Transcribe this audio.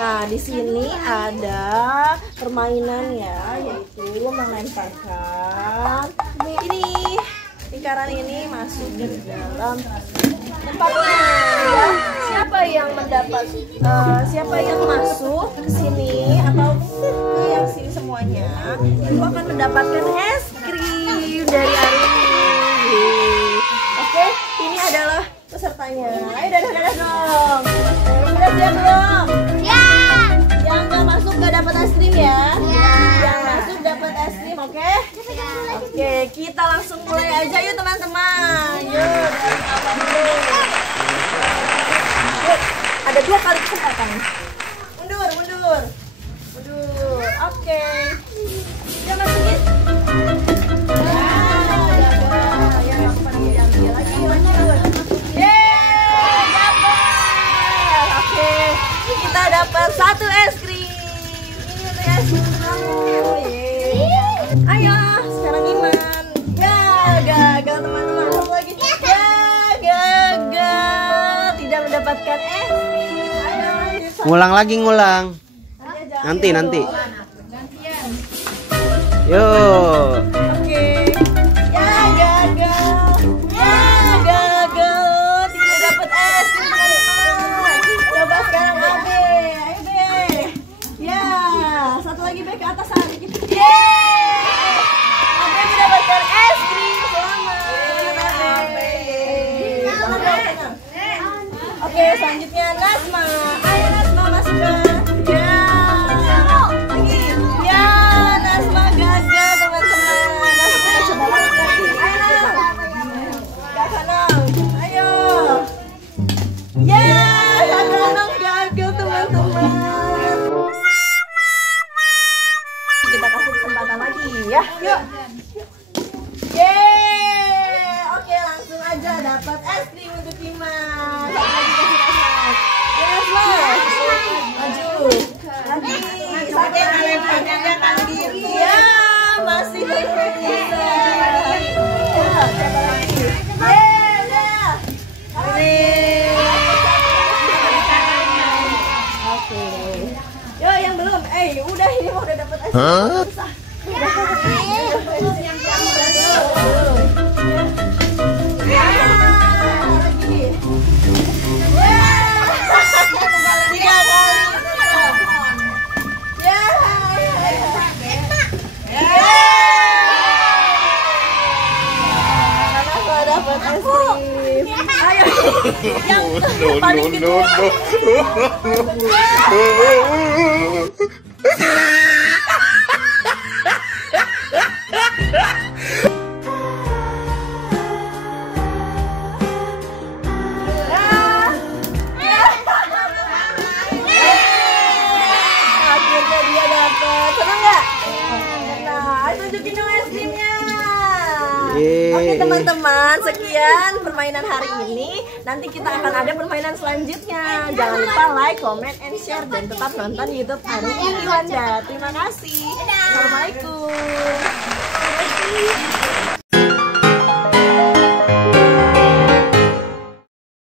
Nah, di sini ada permainan ya, yaitu melemparkan ini lingkaran ini masuk ke dalam tempatnya. Ya. Siapa yang masuk ke sini atau ke yang sini semuanya itu akan mendapatkan es krim dari hari ini. Oke, ini adalah pesertanya. Ayo dadah dong. Udah siap belum? Ya. Yang nggak masuk nggak dapat es krim ya? Ya. Yang masuk dapat es krim, oke? Oke, kita langsung mulai aja yuk teman-teman. Yuk, dari awal dulu. Yuk, ada 2 kali kesempatan. Mundur. Oke. Dia masukin. Kita dapat 1 es krim. Ini untuk es krim kamu. Ayo, sekarang Iman. Ya, gagal teman-teman. Satu lagi. Ya, gagal. Tidak mendapatkan es krim. Ayo, Ngulang lagi. Nanti. Yuk. Oke. Ya, gagal. Tidak dapat es krim teman-teman. Coba sekarang Abe. Ayo Be. Ya, satu lagi Be ke atas sedikit. Yeay. Abe mendapatkan es krim. Selamat Abe. Oke, selanjutnya Nasma. Ayo Nasma masukkan. Ya. Lagi. Ya, Nasma gagal teman-teman. Nasma coba lagi. Ayo Nasma. Kak Kanang. Ayo. Ya, Kak Kanang gagal teman-teman. Kita kasih kesempatan lagi ya. Yuk. Yeay. Oke, langsung aja dapat es krim untuk Iman. Satu lagi kasih Nasma. Ya, Nasma. Maju. Lagi. Ya, masih belum bisa. Ya, coba lagi. Yeay, udah. Oke. Yo, yang belum. Udah ini mau udah dapat es krim. Susah. Akhirnya dia dapat. Senang nggak? Nah, tunjukin dong es krimnya. Oke teman-teman, sekian permainan hari ini. Nanti kita akan ada permainan selanjutnya. Jangan lupa like, comment, and share, dan tetap nonton YouTube Arumi Wanda. Terima kasih. Assalamualaikum.